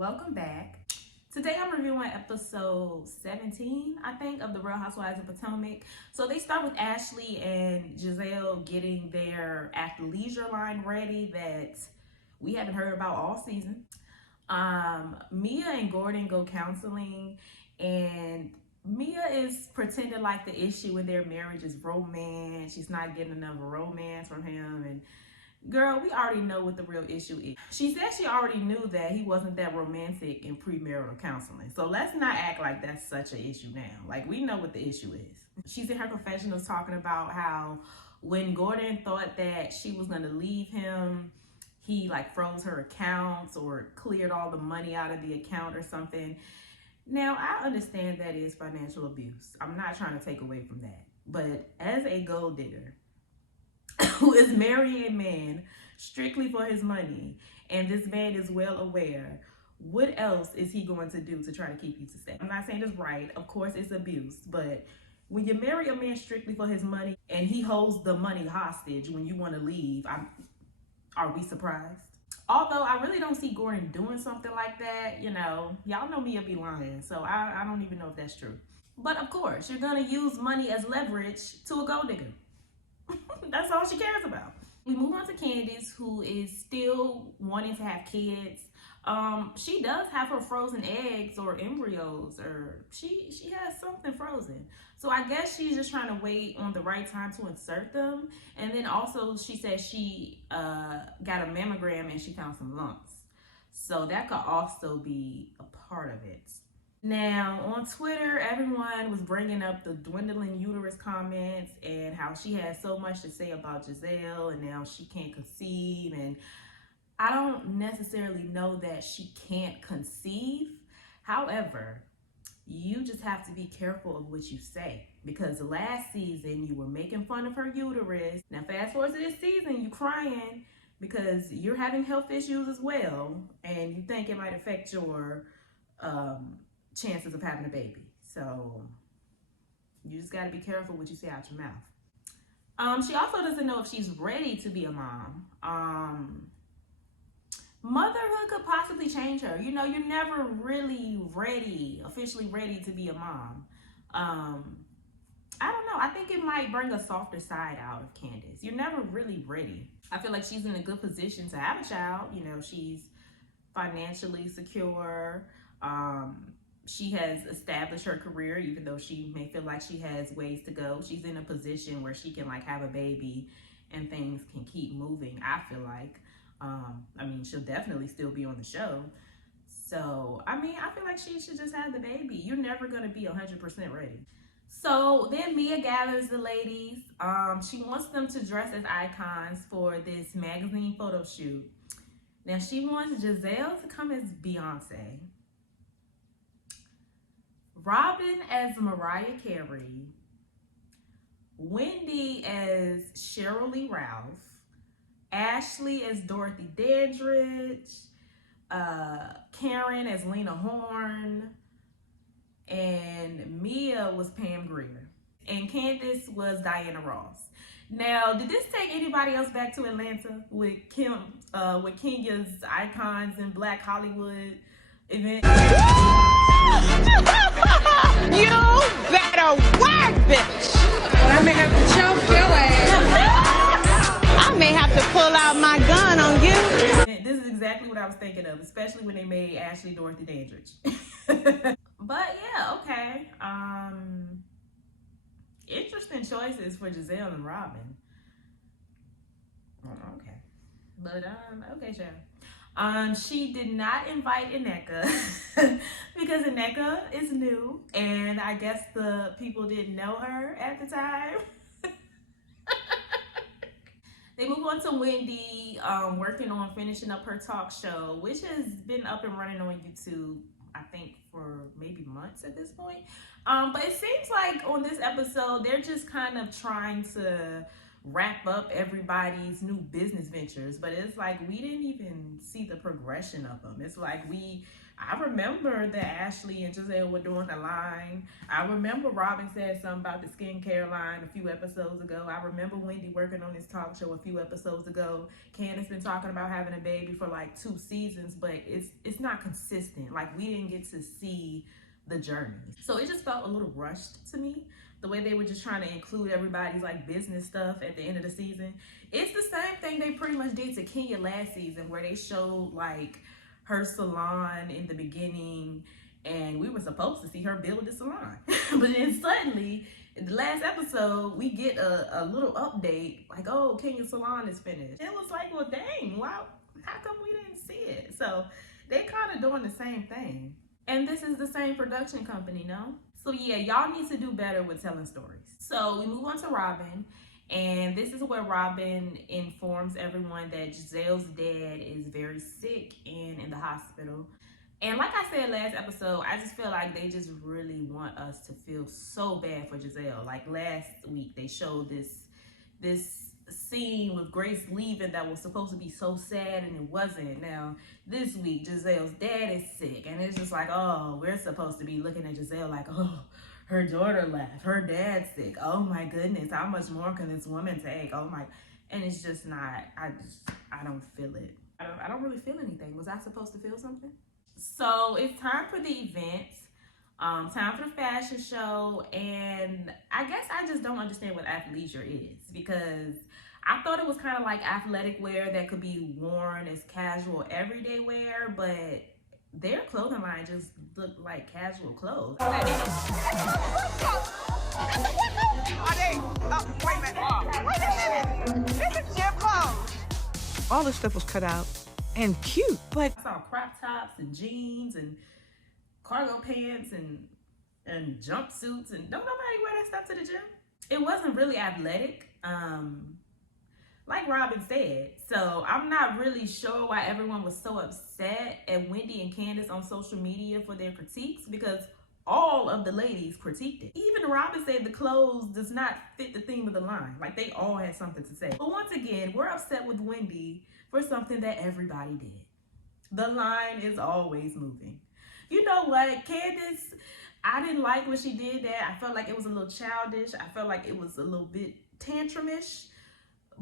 welcome back. Today I'm reviewing episode 17, I think, of The Real Housewives of Potomac. So they start with Ashley and Gizelle getting their athleisure line ready that we haven't heard about all season. Mia and Gordon go counseling, and Mia is pretending like the issue in their marriage is romance. She's not getting enough romance from him, and girl, we already know what the real issue is. She said she already knew that he wasn't that romantic in premarital counseling. So let's not act like that's such an issue now. Like, we know what the issue is. She's in her confessionals talking about how when Gordon thought that she was going to leave him, he like froze her accounts or cleared all the money out of the account or something. Now, I understand that is financial abuse. I'm not trying to take away from that. But as a gold digger who is marrying a man strictly for his money, and this man is well aware, what else is he going to do to try to keep you to stay? I'm not saying it's right. Of course, it's abuse. But when you marry a man strictly for his money and he holds the money hostage when you want to leave, are we surprised? Although I really don't see Gordon doing something like that. You know, y'all know me, I'll be lying. So I don't even know if that's true. But of course, you're going to use money as leverage to a gold digger. That's all she cares about. We move on to Candace, who is still wanting to have kids. She does have her frozen eggs or embryos, or she has something frozen. So I guess she's just trying to wait on the right time to insert them. And then also she said she got a mammogram and she found some lumps. So that could also be a part of it. Now, on Twitter, everyone was bringing up the dwindling uterus comments and how she had so much to say about Gizelle and now she can't conceive. And I don't necessarily know that she can't conceive. However, you just have to be careful of what you say, because last season you were making fun of her uterus. Now, fast forward to this season, you crying because you're having health issues as well, and you think it might affect your chances of having a baby. So you just got to be careful what you say out your mouth. She also doesn't know if she's ready to be a mom. Motherhood could possibly change her. You know, you're never really officially ready to be a mom. I don't know. I think it might bring a softer side out of Candace. You're never really ready. I feel like she's in a good position to have a child. You know, she's financially secure. She has established her career, even though she may feel like she has ways to go. She's in a position where she can like have a baby and things can keep moving, I feel like. I mean, she'll definitely still be on the show. So, I mean, I feel like she should just have the baby. You're never going to be 100% ready. So then Mia gathers the ladies. She wants them to dress as icons for this magazine photo shoot. Now, she wants Jazelle to come as Beyonce, Robin as Mariah Carey, Wendy as Cheryl Lee Ralph, Ashley as Dorothy Dandridge, Karen as Lena Horne, and Mia was Pam Grier, and Candace was Diana Ross. Now, did this take anybody else back to Atlanta with Kenya's Icons in Black Hollywood event? You better work, bitch! I may have to choke your ass. I may have to pull out my gun on you. This is exactly what I was thinking of, especially when they made Ashley Dorothy Dandridge. But yeah, okay. Interesting choices for Gizelle and Robin. Okay. But okay, sure. She did not invite Ineka because Ineka is new, and I guess the people didn't know her at the time. They move on to Wendy, working on finishing up her talk show, which has been up and running on YouTube, I think, for maybe months at this point. But it seems like on this episode, they're just kind of trying to wrap up everybody's new business ventures. But it's like we didn't even see the progression of them. It's like I remember that Ashley and Gizelle were doing the line. I remember Robin said something about the skincare line a few episodes ago. I remember Wendy working on this talk show a few episodes ago. Candace been talking about having a baby for like 2 seasons, but it's not consistent. Like, we didn't get to see the journey. So it just felt a little rushed to me. The way they were just trying to include everybody's like business stuff at the end of the season. It's the same thing they pretty much did to Kenya last season, where they showed like her salon in the beginning, and we were supposed to see her build the salon. But then suddenly, in the last episode, we get a little update, like, oh, Kenya's salon is finished. It was like, well, dang, wow, how come we didn't see it? So they kind of doing the same thing. And this is the same production company, no? So yeah, y'all need to do better with telling stories. So we move on to Robin. And this is where Robin informs everyone that Giselle's dad is very sick and in the hospital. And like I said last episode, I just feel like they just really want us to feel so bad for Gizelle. Like last week, they showed this scene with Grace leaving that was supposed to be so sad, and it wasn't. Now, this week, Giselle's dad is sick, and it's just like, oh, we're supposed to be looking at Gizelle like, oh, her daughter left, her dad's sick, oh my goodness, how much more can this woman take? Oh my, and it's just not, I don't feel it. I don't really feel anything. Was I supposed to feel something? So it's time for the event, time for the fashion show, and I guess I just don't understand what athleisure is, because I thought it was kind of like athletic wear that could be worn as casual everyday wear, but their clothing line just looked like casual clothes. Are they? Wait a minute. This is gym clothes. All this stuff was cut out and cute, but I saw crop tops and jeans and cargo pants and jumpsuits, and don't nobody wear that stuff to the gym. It wasn't really athletic, like Robin said. So I'm not really sure why everyone was so upset at Wendy and Candace on social media for their critiques, because all of the ladies critiqued it. Even Robin said the clothes does not fit the theme of the line. Like, they all had something to say. But once again, we're upset with Wendy for something that everybody did. The line is always moving. You know what, Candace, I didn't like when she did that. I felt like it was a little childish. I felt like it was a little bit tantrumish.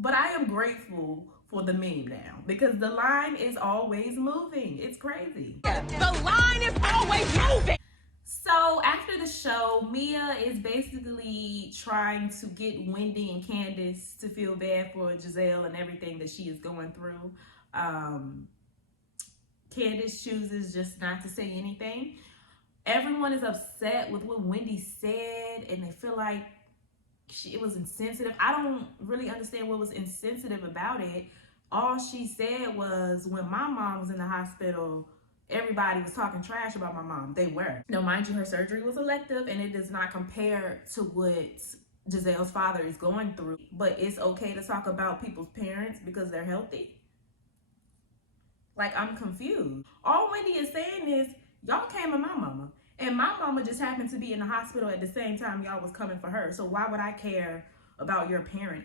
But I am grateful for the meme now, because the line is always moving. It's crazy. the line is always moving. So after the show, Mia is basically trying to get Wendy and Candace to feel bad for Gizelle and everything that she is going through. Candace chooses just not to say anything. Everyone is upset with what Wendy said, and they feel like it was insensitive. I don't really understand what was insensitive about it. All she said was, when my mom was in the hospital, everybody was talking trash about my mom. They were. Now, mind you, her surgery was elective, and it does not compare to what Giselle's father is going through. But it's okay to talk about people's parents because they're healthy. Like, I'm confused. All Wendy is saying is, y'all came to my mama, and my mama just happened to be in the hospital at the same time y'all was coming for her. So why would I care about your parent?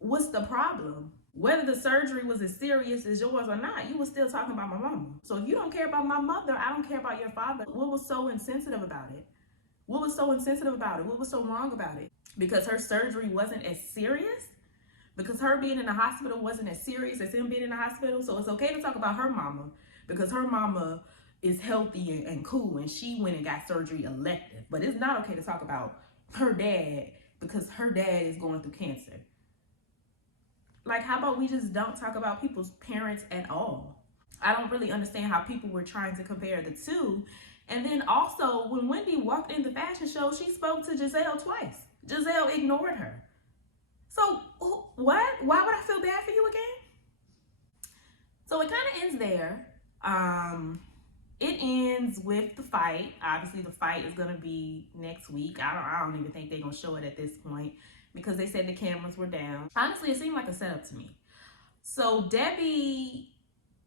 What's the problem? Whether the surgery was as serious as yours or not, you were still talking about my mama. So if you don't care about my mother, I don't care about your father. What was so insensitive about it? What was so insensitive about it? What was so wrong about it? Because her surgery wasn't as serious? Because her being in the hospital wasn't as serious as him being in the hospital? So it's okay to talk about her mama because her mama is healthy and cool, and she went and got surgery elective. But it's not okay to talk about her dad because her dad is going through cancer. Like, how about we just don't talk about people's parents at all? I don't really understand how people were trying to compare the two. And then also, when Wendy walked in the fashion show, she spoke to Gizelle twice. Gizelle ignored her. So, what? Why would I feel bad for you again? So it kind of ends there. It ends with the fight. Obviously, the fight is going to be next week. I don't even think they're going to show it at this point because they said the cameras were down. Honestly, it seemed like a setup to me. So Debbie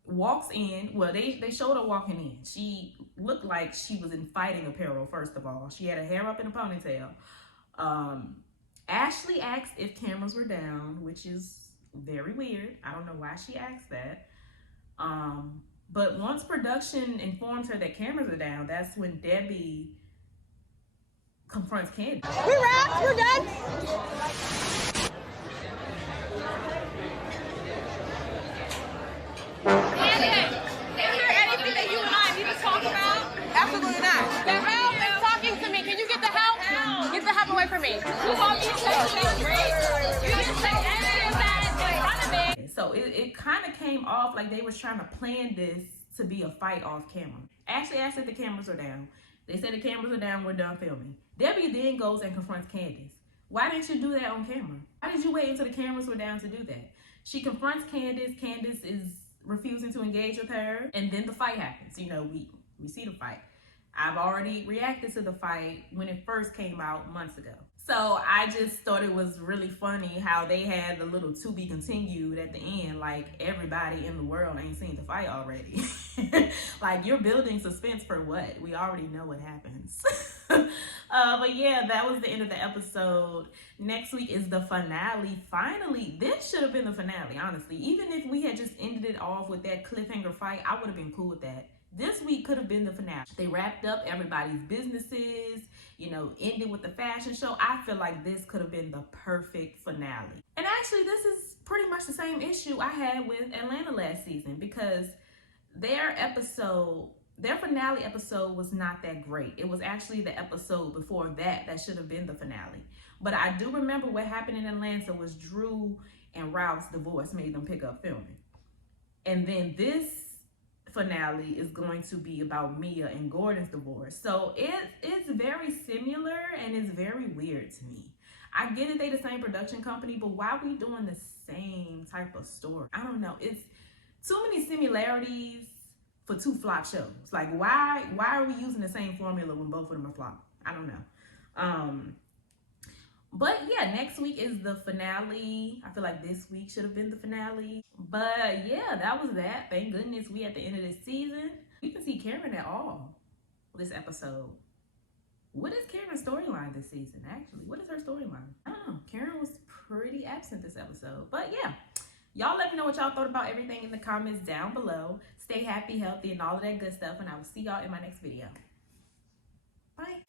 walks in. Well, they showed her walking in. She looked like she was in fighting apparel, first of all. She had her hair up in a ponytail. Ashley asked if cameras were down, which is very weird. I don't know why she asked that. But once production informs her that cameras are down, that's when Debbie confronts Candace. We wrapped. We're done. Candace, is there anything that you and I need to talk about? Absolutely not. The help is talking to me. Can you get the help? Get the help away from me. You want me to say something great? You didn't say any of that in front of me. So it kind of came off like they was trying to plan this to be a fight off camera. Ashley asked if the cameras are down. They said the cameras are down, we're done filming. Debbie then goes and confronts Candace. Why didn't you do that on camera? Why did you wait until the cameras were down to do that? She confronts Candace. Candace is refusing to engage with her. And then the fight happens. You know, we see the fight. I've already reacted to the fight when it first came out months ago. So I just thought it was really funny how they had the little to be continued at the end. Like everybody in the world ain't seen the fight already. Like you're building suspense for what? We already know what happens. But yeah, that was the end of the episode. Next week is the finale. Finally, this should have been the finale, honestly. Even if we had just ended it off with that cliffhanger fight, I would have been cool with that. This week could have been the finale. They wrapped up everybody's businesses, you know, ended with the fashion show. I feel like this could have been the perfect finale. And actually, this is pretty much the same issue I had with Atlanta last season, because their finale episode was not that great. It was actually the episode before that should have been the finale. But I do remember what happened in Atlanta was Drew and Ralph's divorce made them pick up filming. And then this finale is going to be about Mia and Gordon's divorce. So it's very similar and it's very weird to me. I get it, they the same production company, but why are we doing the same type of story? I don't know. It's too many similarities for two flop shows. Like why are we using the same formula when both of them are flop? I don't know. But yeah, next week is the finale. I feel like this week should have been the finale. But yeah, that was that. Thank goodness we at the end of this season. We can see Karen at all this episode. What is Karen's storyline this season, actually? What is her storyline? I don't know. Karen was pretty absent this episode. But yeah, y'all let me know what y'all thought about everything in the comments down below. Stay happy, healthy, and all of that good stuff. And I will see y'all in my next video. Bye.